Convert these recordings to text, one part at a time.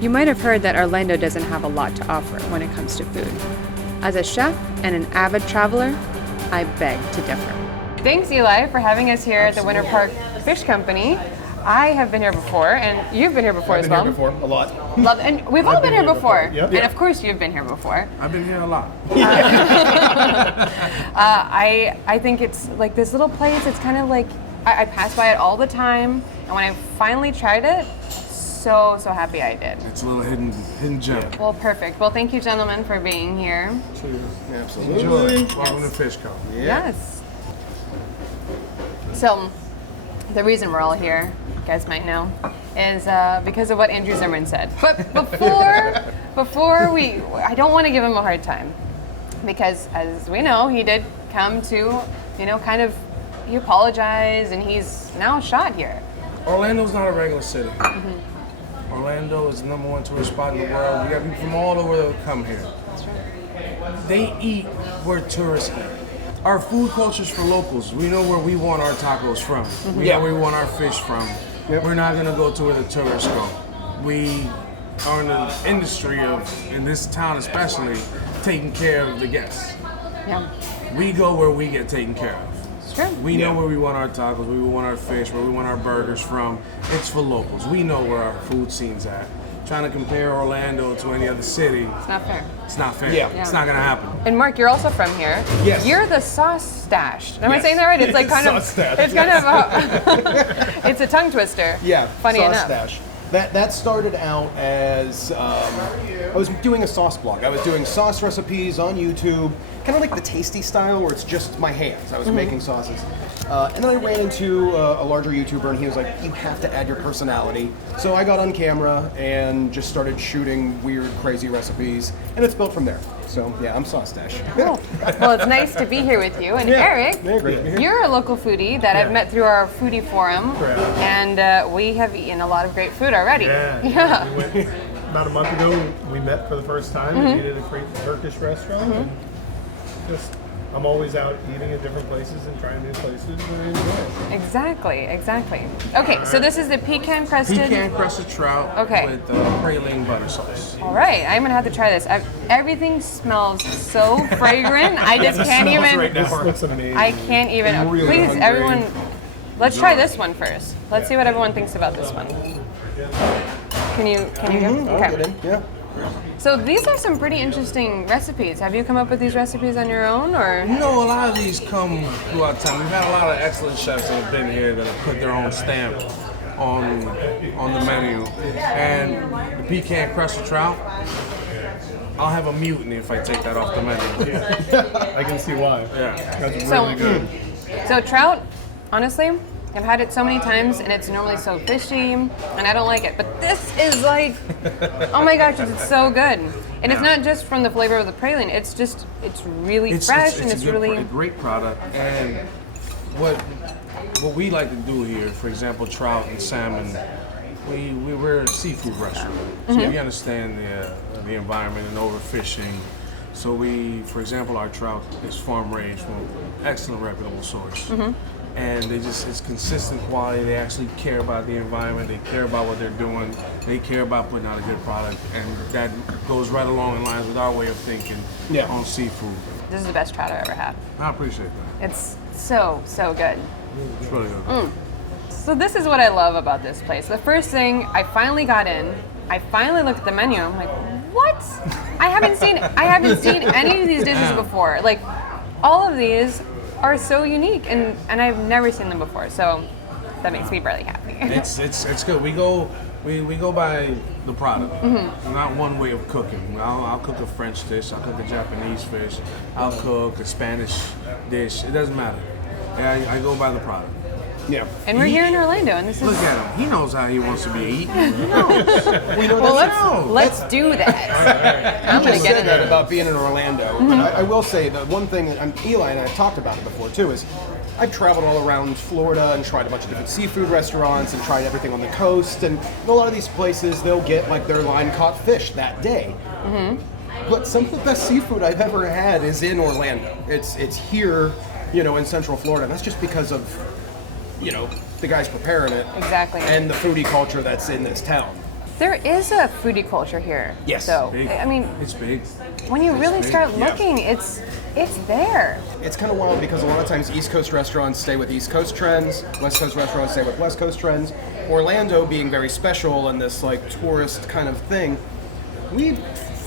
You might have heard that Orlando doesn't have a lot to offer when it comes to food. As a chef and an avid traveler, I beg to differ. Thanks, Eli, for having us here at the Winter Park Fish Company. I have been here before, and you've been here before as well. I've been here before, a lot. And we've all been here before. Yep. And of course you've been here before. I've been here a lot. I think it's like this little place, it's kind of like, I pass by it all the time, and when I finally tried it, so happy I did. It's a little hidden gem. Well, perfect. Well, thank you, gentlemen, for being here. Absolutely. Enjoy. Welcome to Fish Co. Yes. So, the reason we're all here, you guys might know, is because of what Andrew Zimmerman said. But before I don't want to give him a hard time, because as we know, he did come to, he apologized, and he's now shot here. Orlando's not a regular city. Orlando is the #1 tourist spot in the world. You got people from all over that come here. That's right. They eat where tourists eat. Our food culture's for locals. We know where we want our tacos from. We know where we want our fish from. Yep. We're not gonna go to where the tourists go. We are in the industry of, in this town especially, taking care of the guests. Yeah. We go where we get taken care of. It's true. We know where we want our tacos, where we want our fish, where we want our burgers from. It's for locals. We know where our food scene's at. Trying to compare Orlando to any other city, It's not fair. it's not fair. Yeah. It's not gonna happen. And Mark, you're also from here. Yes. You're the Sauce Stache. Am I Yes. saying that right? It's like kind of. Sauce Stache, It's kind of. It's a tongue twister. Yeah, Funny Sauce enough. Stache. That started out as I was doing a sauce blog. I was doing sauce recipes on YouTube, kind of like the Tasty style, where it's just my hands. I was making sauces, and then I ran into a larger YouTuber, and he was like, "You have to add your personality." So I got on camera and just started shooting weird, crazy recipes, and it's built from there. So yeah, I'm Sauce Stache. Cool. Well, it's nice to be here with you. And Eric, Yeah, great to be here. you're a local foodie that I've met through our foodie forum, and we have eaten a lot of great food already. Yeah. We went, about a month ago, we met for the first time and ate at a great Turkish restaurant. And I'm always out eating at different places and trying new places, and I enjoy it. Exactly. Okay, so this is the pecan crusted. Pecan crusted trout Okay. with praline butter sauce. All right, I'm gonna have to try this. Everything smells so fragrant. I just can't even. right now. This looks amazing. I can't even. I'm really Please, hungry. everyone, let's try this one first. Let's see what everyone thinks about this one. Can you go? I'll get in. Yeah. So these are some pretty interesting recipes. Have you come up with these recipes on your own, or? No, a lot of these come throughout time. We've had a lot of excellent chefs that have been here that have put their own stamp on the menu. And the pecan crusted trout, I'll have a mutiny if I take that off the menu. I can see why. Yeah. That's So- really good. So trout, honestly, I've had it so many times, and it's normally so fishy, and I don't like it. But this is like, oh my gosh, it's so good. And it's not just from the flavor of the praline. It's really fresh, and it's really. a great product. And what we like to do here, for example, trout and salmon, we're a seafood restaurant, so we understand the environment and overfishing. So for example, our trout is farm raised from excellent reputable source. And it's consistent quality. They actually care about the environment. They care about what they're doing. They care about putting out a good product, and that goes right along in lines with our way of thinking on seafood. This is the best trout I've ever had. I appreciate that. It's so good. It's really good. So this is what I love about this place. The first thing, I finally got in. I finally looked at the menu. I'm like, what? I haven't seen any of these dishes before. Like, all of these are so unique, and I've never seen them before. So that makes me really happy. It's good. We go by the product, not one way of cooking. I'll cook a French dish. I'll cook a Japanese fish. I'll cook a Spanish dish. It doesn't matter. I go by the product. Yeah. And we're here in Orlando, and this is. Look at him. He knows how he wants to be eaten. He knows. Well, let's do that. I'm gonna just get said in that there. about being in Orlando. But I will say that one thing that Eli and I have talked about it before too is I've traveled all around Florida and tried a bunch of different seafood restaurants and tried everything on the coast. And in a lot of these places, they'll get like their line caught fish that day. But some of the best seafood I've ever had is in Orlando. It's here, in Central Florida. And that's just because of, the guys preparing it. Exactly. And the foodie culture that's in this town. There is a foodie culture here. Yes. So, Big. I mean, It's big. when you really big. start Yeah. looking, it's there. It's kind of wild because a lot of times East Coast restaurants stay with East Coast trends, West Coast restaurants stay with West Coast trends. Orlando being very special and this like tourist kind of thing, we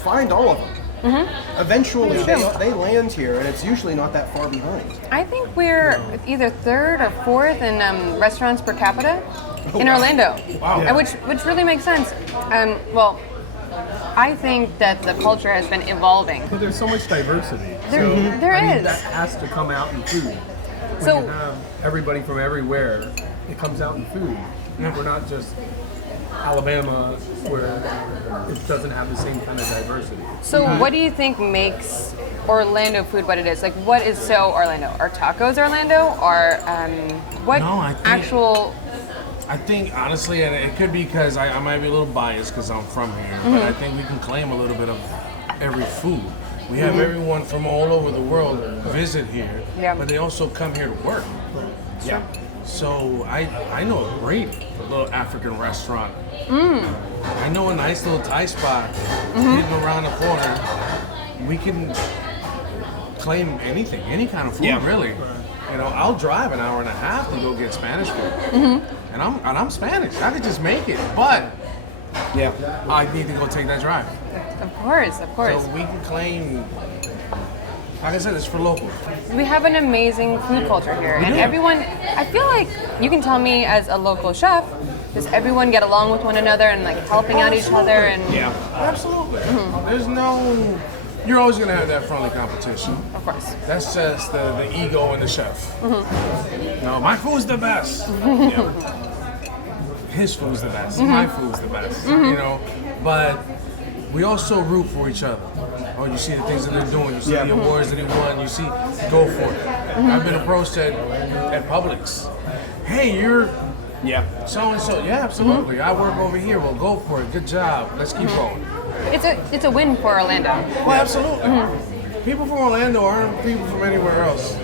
find all of them. Eventually, they land here, and it's usually not that far behind. I think we're either third or fourth in restaurants per capita in Orlando. Wow. And which really makes sense. Well, I think that the culture has been evolving. But there's so much diversity. There I mean, is. that has to come out in food. When So- you have everybody from everywhere, it comes out in food. We're not just Alabama where it doesn't have the same kind of diversity. So what do you think makes Orlando food what it is? Like, what is so Orlando? Are tacos Orlando? Or what No, I think- actual... I think honestly, and it could be because I might be a little biased because I'm from here, but I think we can claim a little bit of every food. We have everyone from all over the world visit here, Yeah. but they also come here to work. Yeah. So I know a great little African restaurant. I know a nice little Thai spot hidden around the corner. We can claim anything, any kind of food, Yeah. really. You know, I'll drive an hour and a half to go get Spanish food, and I'm Spanish. I could just make it, but Yeah. I need to go take that drive. Of course. So we can claim, like I said, it's for local. We have an amazing food culture here, and do. everyone. I feel like you can tell me as a local chef, does everyone get along with one another and like helping out each other? And Yeah. Absolutely. There's no. You're always gonna have that friendly competition. of course, That's just the ego in the chef. No, my food's the best. Yeah. His food's the best. My food's the best. You know, but we also root for each other. Oh, you see the things that they're doing. You see Yeah. the awards that he won. You see, go for it. I've been approached at Publix. Hey, you're Yeah. so and so. Yeah, absolutely. I work over here. Well, go for it. Good job. Let's keep going. it's a win for Orlando. Well, absolutely. People from Orlando aren't people from anywhere else.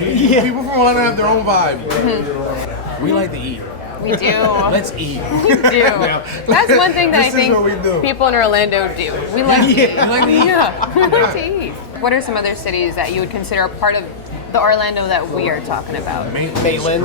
Yeah. People from Orlando have their own vibe. We like to eat. We do. Let's eat. We do. That's one thing that This I is think what we do. people in Orlando do. We like to eat. We like to eat. Yeah, we like to eat. What are some other cities that you would consider a part of the Orlando that we are talking about? Maitland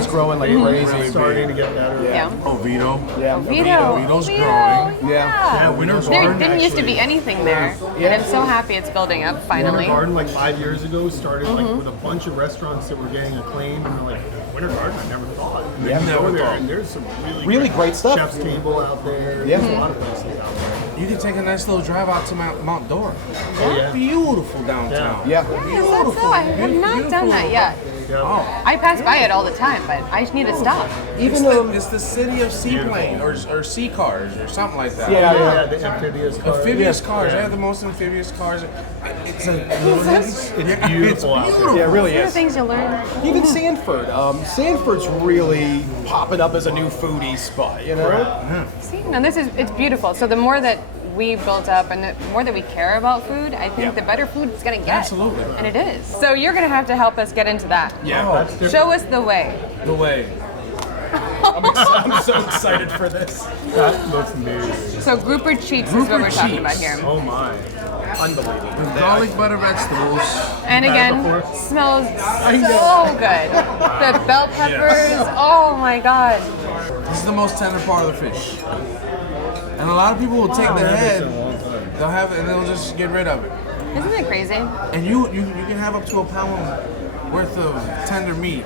is growing like crazy. It's starting to get better. Yeah. Oviedo. Yeah. Vito's growing. Yeah. Winter There Garden. didn't used to be anything there, and I'm so happy it's building up finally. Winter Garden, like 5 years ago, started like with a bunch of restaurants that were getting acclaimed, and they're like, Winter Garden, I never thought. And then you never go there, thought. and there's some Really great stuff. Chef's Table out there. Yeah. There's a lot of places out there. You can take a nice little drive out to Mount Dora. Oh, yeah. Beautiful downtown. Yeah. Yes, that's so. I have not done that yet. Oh. I pass by it all the time, but I just need to stop. It's the city of seaplane or sea cars or something like that. Yeah. Yeah, the amphibious car. Amphibious cars. They have the most amphibious cars. It's It's beautiful out there. Yeah, it really These are the is. things you learn. Even Sanford. Sanford's really popping up as a new foodie spot, you know? See, now it's beautiful. So the more that we built up and the more that we care about food, I think the better food it's gonna get. Absolutely. And it is. So you're gonna have to help us get into that. Yeah. That's different. Show us the way. the way. I'm so excited for this. That looks amazing. So grouper cheeks is Grouper what we're talking cheeks. about here. Oh my. Unbelievable. The garlic butter vegetables. And Had it again, before? smells so good. The bell peppers, oh my god. This is the most tender part of the fish. And a lot of people will take the head, they'll have it, and they'll just get rid of it. Isn't it crazy? And you can have up to a pound worth of tender meat.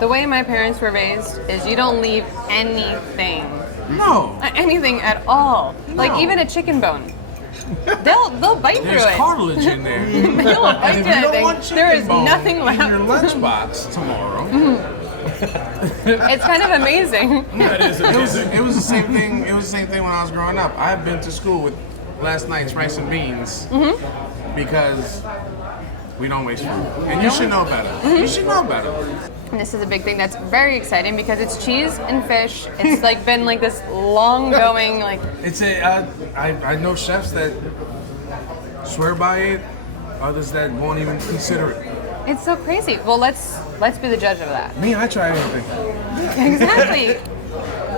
The way my parents were raised is you don't leave anything. No. Anything at all. Like No. even a chicken bone. They'll bite There's through it. cartilage in there. They'll bite And if through you don't that want thing. There chicken is bone nothing in left. your lunchbox tomorrow. It's kind of amazing. That is amazing. It was the same thing. It was the same thing when I was growing up. I've been to school with last night's rice and beans because we don't waste food, and you should know better. You should know better. And this is a big thing that's very exciting because it's cheese and fish. It's like been like this long going like It's I know chefs that swear by it, others that won't even consider it. it's so crazy. Well, let's be the judge of that. Me, I try everything. Exactly.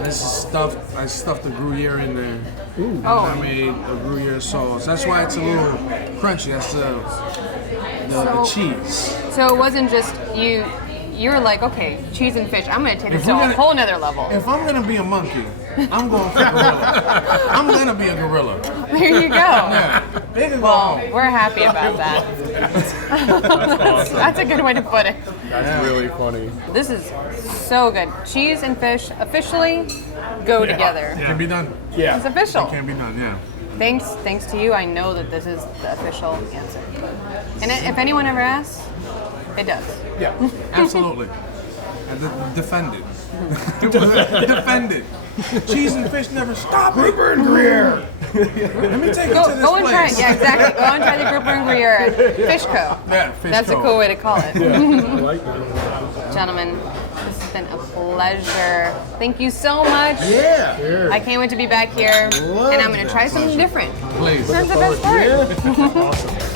This is stuffed. I stuffed the Gruyere in there. Ooh. Oh. I made a Gruyere sauce. That's why it's a little crunchy. That's the cheese. So it wasn't just you. You were like, okay, cheese and fish. I'm gonna take this If to we're a gonna- whole nother level. If I'm gonna be a monkey, I'm going for gorilla. I'm gonna be a gorilla. There you go. Yeah. Big and go Well, home. we're happy about that. That's a good way to put it. That's really funny. This is so good. Cheese and fish officially go together. It can be done. Yeah. It's official. It can be done. Yeah. Thanks to you, I know that this is the official answer. And if anyone ever asks, it does. Yeah. Absolutely. And defend it. Defend it. Cheese and fish never stop. Grouper and Gruyere. Let me take you Go to this and try it. place. Yeah, exactly. Go and try the grouper and Gruyere at Fish Co. Yeah, Fish That's Co. a cool way to call it. I like that. Gentlemen, this has been a pleasure. Thank you so much. Yeah. Cheers. I can't wait to be back here. Love And I'm going to that. try something different. Please. That's the best part. Awesome.